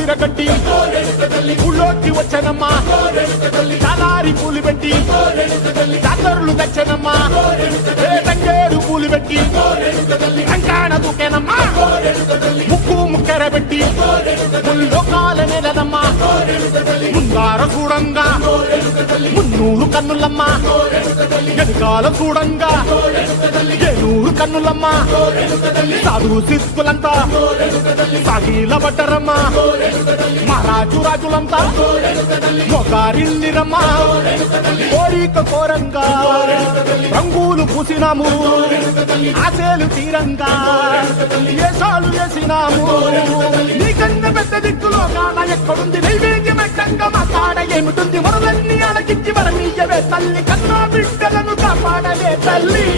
సిరగట్టి ఊళ్ళోకి వచ్చనమ్మా చాలారి పూలు పెట్టి జాతరులు తెచ్చనమ్మా తంగేడు పూలు పెట్టి కంకాణ దూకేనమ్మా ముక్కు ముక్కెర పెట్టి ముల్లోకాల నెలదమ్మా ముందార చూడంగా మున్నూరు కన్నులమ్మా వెనుకాల చూడంగా ఏనూరు కన్నులమ్మా సాధు సిద్ధులంతా సాగిల పడ్డరమ్మా మహారాజు రాజులంతా మొగారిల్లిరమ్మా కోరిక కోరంగా రంగులు పూసినాము ఆశలు తీరంగా ఏసాలు వేసినాము నీకన్నా పెద్ద దిక్కులో కాన ఎక్కడుంది నైవేద్యం ఎట్టంగా మా కాడ ఏమిటుంది మొదలన్నీ అలకించి వరమీయవే తల్లి కన్నా బిడ్డలను కాపాడవే తల్లి